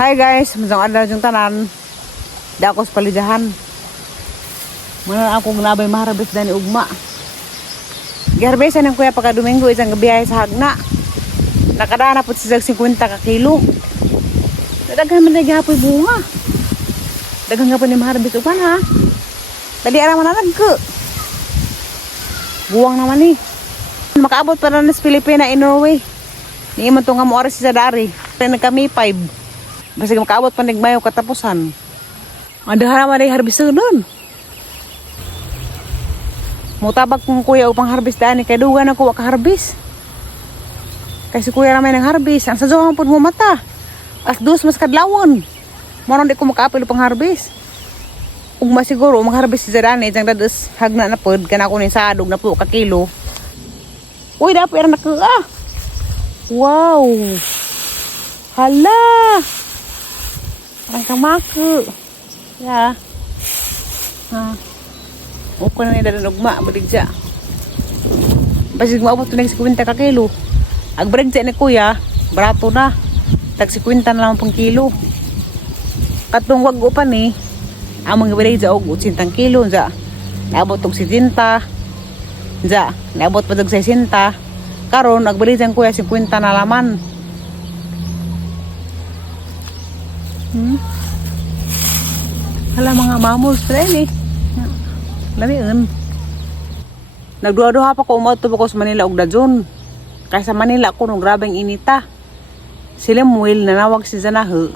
Hi guys, masang adlaw jung tanan. Ako sa palidahan. Muna ako nabay maharabis dani ugma. Giharbesan ng kuya pagka Domingo isang gabiyahe sa Hagna. Nakadana po sa 50 ka kilo. Daghan man na gapoy bunga. Daghan nga po ni maharabis upan ha. Tadi arang mananagke. Buwang naman ni. Makaabot pa na sa Pilipina in Norway. Ni imong tong amo oras sa dari. Kaya kami 5. Basta makaabot pa nigmayo katapusan. Adahan naman ay harbisun nun. Mutabag kong kuya upang harbis daan ni kay dugan ako wakaharbis. Kasi kuya naman ng harbis. Ang sasawahan po mo mata. As dos mas kadlawon. Moron di ko makaapil upang harbis. Kung masiguro magharbis si Zadani isang dados hagna na pod kana ko ni sadog na po ka kilo. Uy dapat na ka. Wow. Hala. Parang kamaku. Ya. Uko na ni dadan ugma baligja. Basig maabot to ning 50 ka kilo. Agbragja ni kuya, barato na. Tag 50 na lang pang kilo. Katong wag upan ni among gibaligja og 80 kilo ja. Naabot og 70. Ja, naabot pa og 60. Karon agbaligja kuya 50 na laman. Hala mga mamols pala ni. Lamiun. Nagduha-duha pa ko umato ko sa Manila og dajon. Kaya sa Manila ko nung grabeng inita. Sila muil nanawag si Zanahe.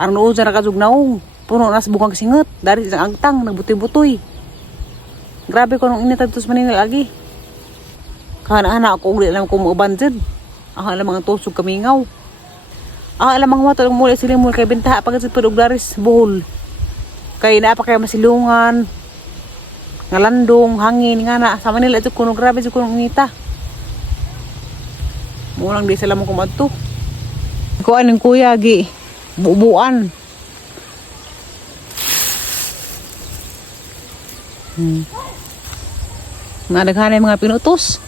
Ang noon sa nakazugnaong. Puno na sa bukang singot. Dari isang angtang nagbutoy-butoy. Grabe ko nung inita dito sa Manila lagi. Kahana-hana ako uli lang ko maubandid. Ako alam mga tusog kamingaw. Ako alam mga matulog muli sila muli kay bentaha pagkat sa paduglaris buhol. Kaya naapa kaya masilungan. Ngalandong, hangin, nga na. Sa Manila ito kuno grabe ito kunong inita. Mulang di sila mo kumadto. Ko anong kuya gi bubuan. Nadaghanay mga pinutos.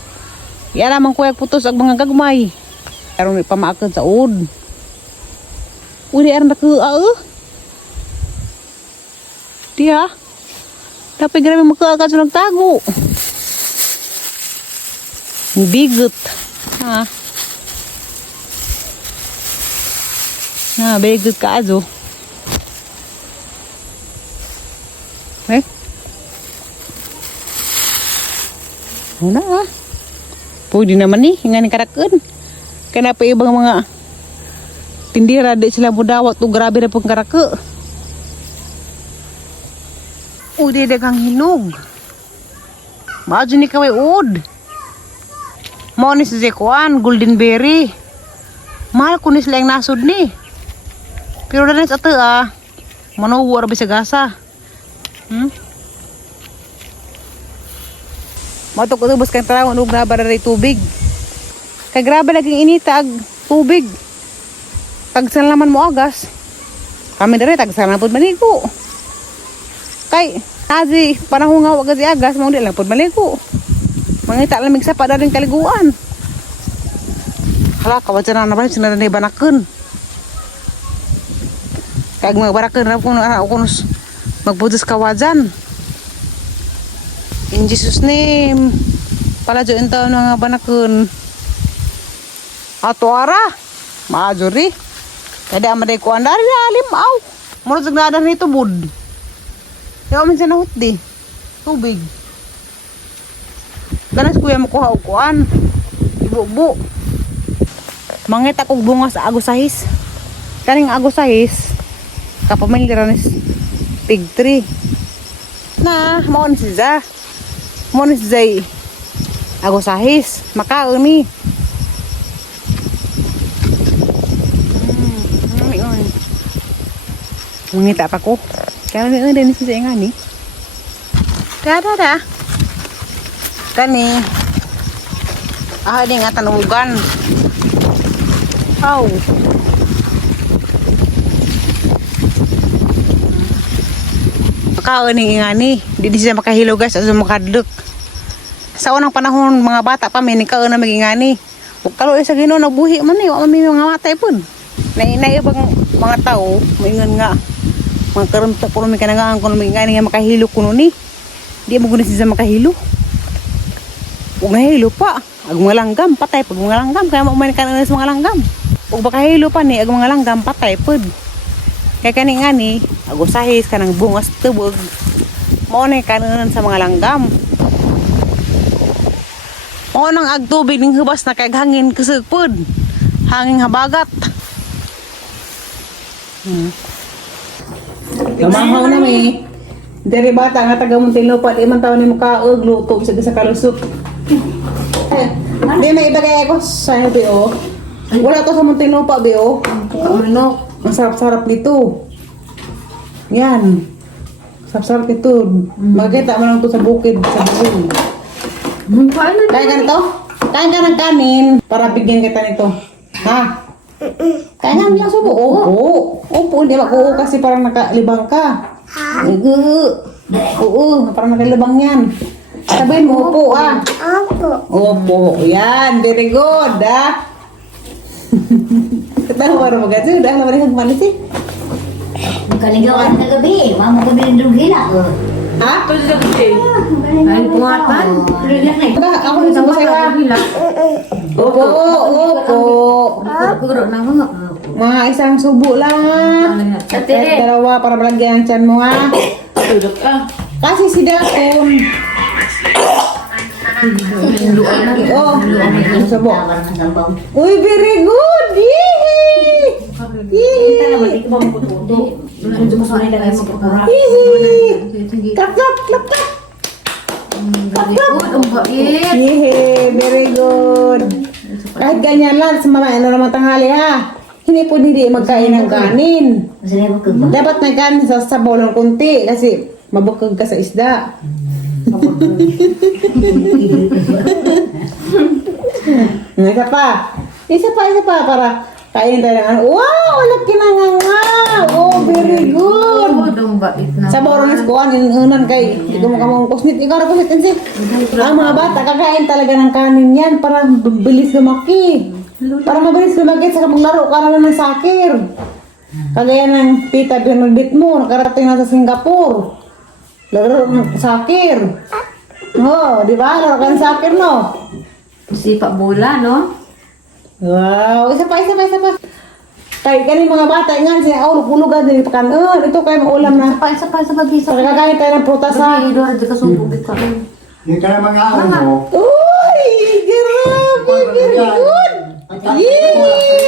Yan naman kuya putos ang mga gagmay. Karong pamaakad sa ud. Uli aran na ka Dia. Tapi grabe magkaagad sa nagtago. Bigot. Ha. Na, bigot ka azo. Una ha. Pwede naman ni. Nga ni karakun. Kenapa ibang mga tindira di sila mudawat o grabe na pong karaka. Udah dagang hinog. Maadyo ni kaway ud. Mau ni si Zekuan, golden berry. Mahal ko ni sila yung nasod ni. Pero dalis ito manuwo rabi sa gasa. Matok ko tubos kang tarawon ug nabara ray tubig. Kay grabe naging inita ag tubig. Tagsan laman mo agas. Kami dari tagsan lang pod manigo. Kay azi panahon nga wag agas mo di lang pod maligo. Mangita lamig sa pada ring kaliguan. Hala kawajan na ba sina ni banakeun. Kag magbarakeun ra kuno kunos magputus kawajan. In Jesus name. Palajo entaw nga banakeun. Ato ara maajuri. Kada amaday ko andar lalim aw. Murag nagdadan nito bud. Kaya man siya nahut di. Tubig. Ganas kuya mo kuha og kuan. Ibubo. Mangita kog bunga sa agusahis. Kaning agusahis kapamilya ni tig 3. Na, mao ni siya. Mao ni siya. Agusahis makaon ni. Mangita pa ko. Kaya ni din siya nga ni. Dada. Kani. Di nga tanugan. Aw. Makaon ni nga ni. Di siya makahilo guys asa makadlok. Sa unang panahon mga bata pa may nikaon na magingani. Ug kalo sa Ginoo nabuhi man ni wa man mga matay pud. Naibang mga tao, maingan nga. Mga karunta ko namin kanangaan ko namin nga makahilo ko nun eh. Di mo gunis sa makahilo. Huwag nahilo pa. Ag mga langgam, patay pag mga langgam. Kaya maumain ka na sa mga langgam. Huwag makahilo pa ni, ag mga langgam, patay pud. Kaya kani nga ni, ag usahis ka ng bungas tubog. Maunay ka na sa mga langgam. Maunang ag tubig ng hubas na kag hangin kasagpud. Hangin habagat. Kamahaw na may. Dari bata nga taga Muntinlupa, di man taon ni makaog, luto sa kalusok. Di may iba kaya ako sa BO. Wala to sa Muntinlupa BO. Ano? Ang sarap-sarap nito. Yan. Sarap-sarap nito. Makita mo lang to sa bukid, sa bukid. Kaya ka nito? Kaya ka ng kanin para bigyan kita nito. Ha? Kaya nga lang subo. Opo, hindi mag-oo kasi parang nakalibang ka. Oo, parang nakalibang yan. Sabihin mo, opo ah. Opo, yan, very good ah. Ketawa rin maganda, udah naman yung manis eh. Kaligawan na gabi, mama ko din yung hila. Ha? Ito sa kasi. Ay, pungatan. Ako yung subo sa'yo ah. Opo. Pagkuro na nga. Mga isang subo lang. Kahit dalawa para malagyan ang tiyan mo ha. Tulog ka. Kasi si Dakon. Oh, subo. Uy, very good! Yee! Yee! Yee! Klap, klap, klap, klap! Yee! Very good! Kahit ganyan lang, sumamain na naman tanghali ha. Hindi po hindi magkain ng kanin. Dapat may kanin sa sabaw ng kunti kasi mabukog ka sa isda. Isa pa para kain tayo ng ano. Wow! Laki na nga! Oh, very good! Sabaw ng iskuan, inunan kay ikaw mo kamang kusnit. Ikaw na kusnit kasi ang mga bata kakain talaga ng kanin yan para bilis lumaki. Para mabilis lumaki sa maglaro ka naman ng sakir. Kagaya ng tita Bernadette mo, nakarating na sa Singapore. Laro ng sakir. Oh, di ba? Laro ka ng sakir, no? Sipa bola, no? Wow, isa pa. Kaya ganing mga bata nga siya, hulugan din pakan. Ito kayo maulam na. Isa pa. Kakain tayo ng prutas ha. Hindi, doon ka subo ka. Hindi ka na mga ano. Uy, grabe, very good. Yee!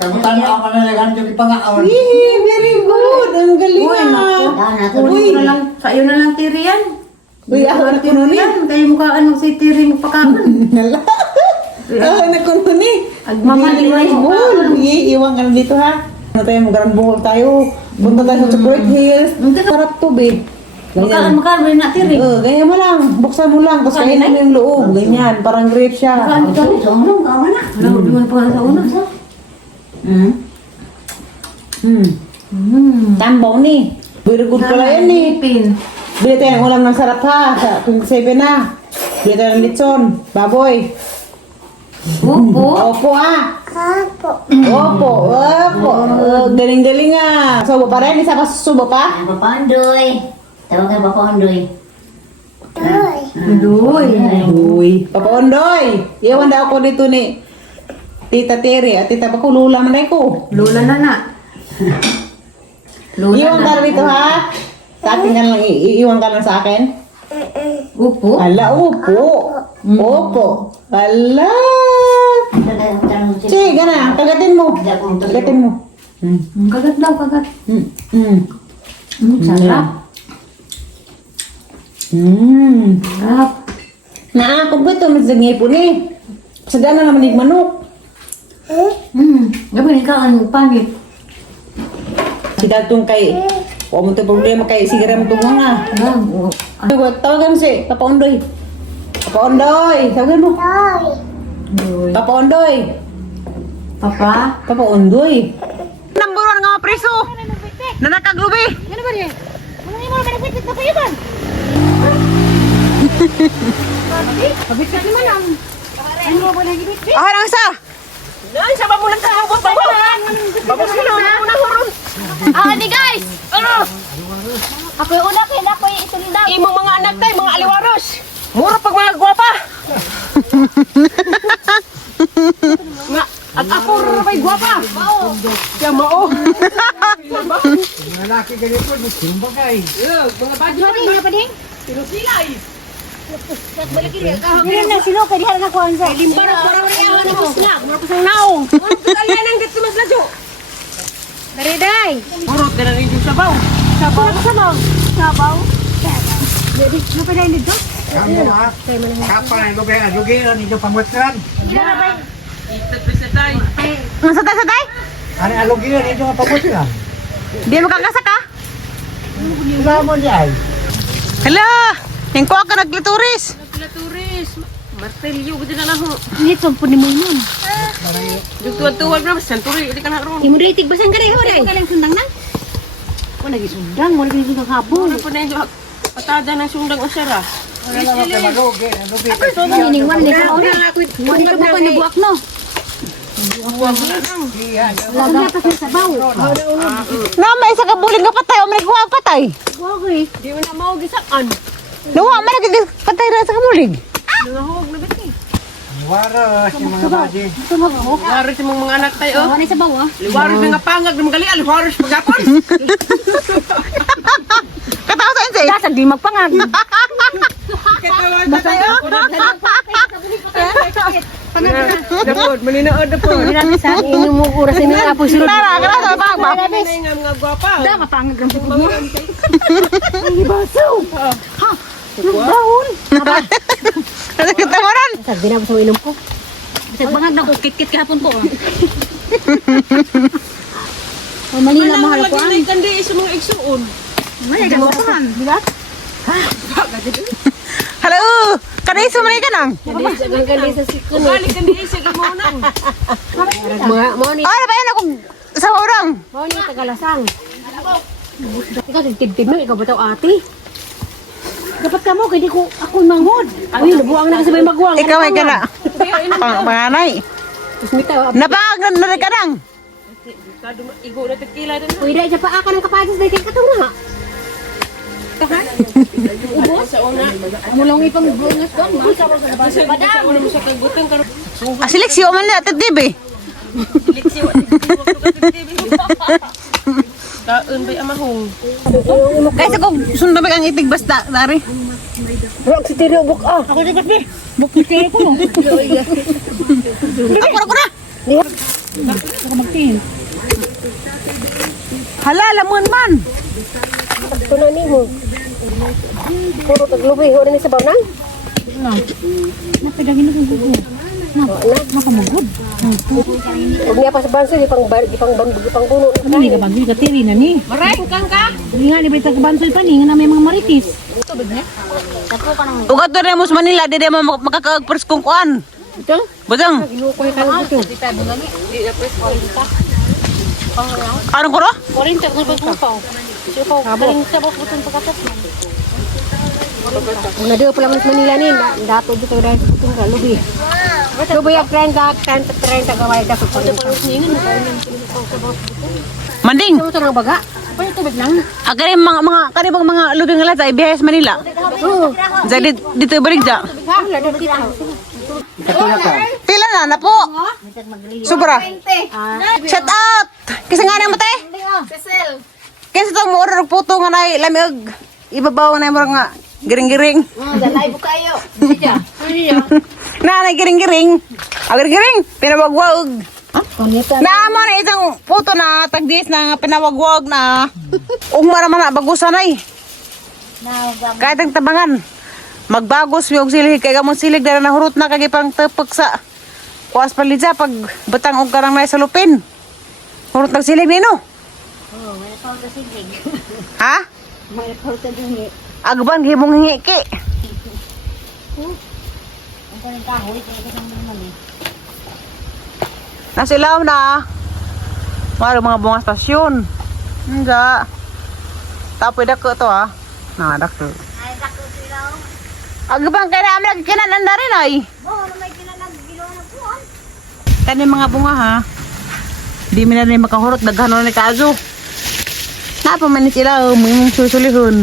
Kamutan ako na naghan yung ipangaon. Yee, very good. Ang galing ha. Sa'yo na lang tiri yan. Uy, ako na kuno ni. Kayo mukhaan mo si tiri magpakaman. Nala. Ako na kuno ni. Agmamaliway mo. Yee, iwan ka na dito ha. Ano tayo, mag-grand buhol tayo. Punta tayo sa Chocolate Hills. Sarap tubig. Magkaan mo na tiri. Ganyan mo lang. Buksan mo lang. Tapos kainin mo yung loob. Ganyan. Parang grape siya. Magkaan ka rin. Alam mo, di mo pa sa una. Tambaw ni. Very good pala yan ni. Pin. Bili tayo ng ulam ng sarap ha. Sa 27 na. Bili tayo ng litson. Baboy. Opo ah. Opo. Galing-galing ah. Subo pa rin? Isa pa subo pa? Papandoy. Tawag ka Papandoy. Uy. Papa Ondoy. Iwan daw ako dito ni Tita Terry at Tita Bakulula man ko. Lula na. Iwan ka dito ha. Sa akin ka lang, iiwan ka lang sa akin. Upo. Hala, opo. Opo. Hala. Sige, gana. Kagatin mo. Kagatin mo. Kagat daw, kagat. Sarap. Sarap. Kumpleto mo sa ngipon eh. Sagana naman yung manok. Gabi ka ang pangit. Sida itong kay... Huwag mo ito problema kay sigara mo itong mga. Tawagan mo si Papa Ondoy. Papa Ondoy. Tawagan mo. Papa Ondoy. Papa? Papa Ondoy. Number 1 nga mga preso. Na nakaglubi. Ano ba niya? Ano yung mga managwitit na kayo ba? Ahar ang isa. Ay, sama mo lang kahapon pa ko. Babos ka na huron. Ah, di guys! Ano? Ako yung una, kaya ako yung isulidang. Imong mga anak tayo, mga aliwaros. Mura pag mga gwapa. Nga, at ako may gwapa. Mao. Siya mao. Lalaki ganito, gusto ba kay? Mga badyo Ano nga pa din? pero sila eh. Meron na sila, kaya di harang ako ang sa. Limba na para na ko sila. Mura ko sang naong. Mura ko kalian ang dito mas ladyo. Dariday! Murot ka na rin yung sabaw. Sabaw? Sabaw? Sabaw? Jadi, ano pa dahil dito? Kamu ha? Kapan ang lugi? Ang lugi ang inyong pamutran. Itat-pisatay. Masatay-satay? Ano ang lugi ang inyong pamutran? Di makakasa ka? Wala mo niya. Hala! Yung kuha ka naglituris. Nagplaturis. Martelyo ko din na lang ho. Nito, punin mo yun. Dugtuan-tuwag na, santuri. Hindi ka na ron. Imudating basan ka rin, horay. Ka lang sundang na. Wala gisundang, wala gisundang habol. Mura po na yung patada ng sundang asara. Wala naman kayo malugi. Ang lugi. Ito, maniningan nito. Wala ka bukan na buwak, no? Wala pa sa sabaw. Na, may isa ka buling ka patay o may kuha patay. Okay. Di mo na maugisakan. Luwa, man nagiging patay na sa kabulig. Nangahog na biti. Waras yung mga baji. Waris yung mga anak tayo. Wala sa sabaw, ah. Liwaris na nga pangag na magali. Liwaris pagkapon. Katawa sa insay. Dasag di magpangag. Katawa na tayo. Dapod, malinaod na po. Marami sa inyong mo oras sa mga apo surod. Tara, kaya sa mga ba? Hindi na yung mga gwapa. Da, mapangag lang sa mo. Dahon. Ano kita mo ron? Sabi na sa inom ko. Bisag bangag na ko kit-kit kahapon ko. Oh, Manila Walang mahal ko lagi na an. ikandi sa mga igsuon. Maya ka mo pa. Di ba? Hello! Kanay sumay ka nang? Balik ka niya sa gamonang. Ano ba yan ako sa orang? Mau ni tagalasang. Ikaw tigtib no, ikaw ba taw ate? Dapat ka mo, kaya di ko ako manghod. Ay, nabuang na kasi may magwang. Ikaw ay ka na. Panganay. Tapos mita, Napangag na ka nang. Igo na tequila din. pwede siya pa ka ng kapasis na ikin katong na. Sa una. Mulong ipang bungas ko. Madam. Ano mo sa kagbutang ka. Asiliksyo man na at TV. Kaon ba'y amahong? Kaysa ko sundabig ang itig basta, dari. Bro, si Tiri ubok ah. Ako di kasi. Buk ni Tiri ko. Ako na. Ako magtingin. Hala, lamon man. Ito na ni mo. Puro taglubi. Wala ni sa bawnang? Napidagin na kong gusto. Makamagod. Huwag niya pa sa banso. Di pang buno. Hindi ka bagay ka tiri na ni. Maray, kang ka? Hindi nga, di ba bansoy pa ni, nga na may mga maritis. Ugat doon mo sa Manila, di mo makakaagpers kung kuan. Ito? Butang, Inukoy ka lang ito. anong kuro? Korinta, kung pagpupaw. Siupaw, kaling sa bawang butong pagkatas. Una dia pulang mas Manila ni, dato dito dahil sa butong ka, lubi. Lubi ang tren ka gawai dapat pa rin. Manding, Ito ng baga. Apa yung tubig lang? agari kanibang mga lugang lata, ibihaya sa Manila. Oo. Jadi dito balik ja. Wala daw dito. Katulad ka. Pila na po. Sobra. Shout out. Kasi nga nang matay. Kasi itong order og puto nga nay lamig. Ibabaw na mo nga giring-giring. Dalay po kayo. Siya. Na giring-giring. Giring-giring. Pinawagwag. Konita. Naamo na isang puto na tagdis na pinawagwag na ugmara man na bagusan ay. Kahit ang tabangan. Magbagos yung silig kay gamon silig dara na hurot na kagi pang tepek sa kuas palidja pag betang og karang nay sa lupin. Hurot ng silig nino. Oh, may pauta sigig. Ha? May pauta din. Agban himong hingi ki. Ang kanang kahoy, kaya ka naman eh. Nasilaw na. Maro mga bunga stasyon. Nga. Tapoy dako to ha. Na dako. Ay, dako silaw. Agban kay na amlag kinanan na rin ay. Mo, ano may kinalag gilo na po. kani mga bunga ha. Di man na makahurot, daghan na ni kaazo. Napa man ni sila, may susulihon.